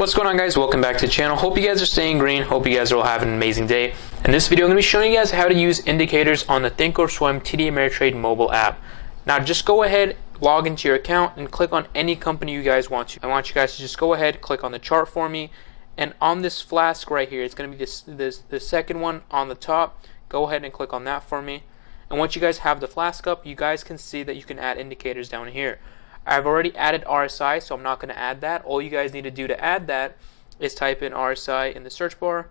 What's going on, guys? Welcome back to the channel. Hope you guys are staying green. Hope you guys are all having an amazing day. In this video, I'm going to be showing you guys how to use indicators on the Thinkorswim TD Ameritrade mobile app. Now, just go ahead, log into your account, and click on any company you guys want to. I want you guys to just go ahead, click on the chart for me, and on this flask right here, it's going to be the second one on the top. Go ahead and click on that for me. And once you guys have the flask up, you guys can see that you can add indicators down here. I've already added RSI, so I'm not going to add that. All you guys need to do to add that is type in RSI in the search bar.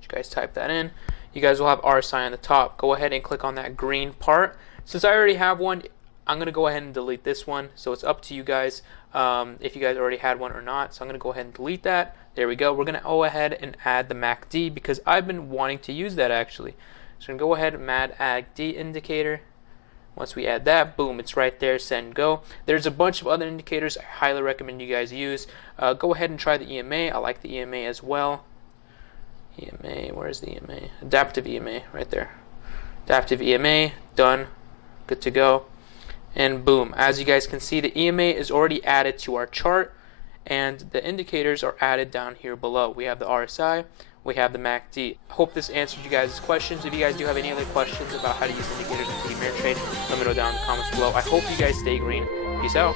You guys type that in. You guys will have RSI on the top. Go ahead and click on that green part. Since I already have one, I'm going to go ahead and delete this one. So it's up to you guys if you guys already had one or not. So I'm going to go ahead and delete that. There we go. We're going to go ahead and add the MACD because I've been wanting to use that actually. So I'm going to go ahead and add MACD indicator. Once we add that, boom, it's right there, send go. There's a bunch of other indicators I highly recommend you guys use. Go ahead and try the EMA. I like the EMA as well. EMA, where's the EMA? Adaptive EMA, right there. Adaptive EMA, done, good to go. And boom, as you guys can see, the EMA is already added to our chart, and the indicators are added down here below. We have the RSI, we have the MACD. I hope this answered you guys' questions. If you guys do have any other questions about how to use indicators in TD Ameritrade, let me know down in the comments below. I hope you guys stay green. Peace out.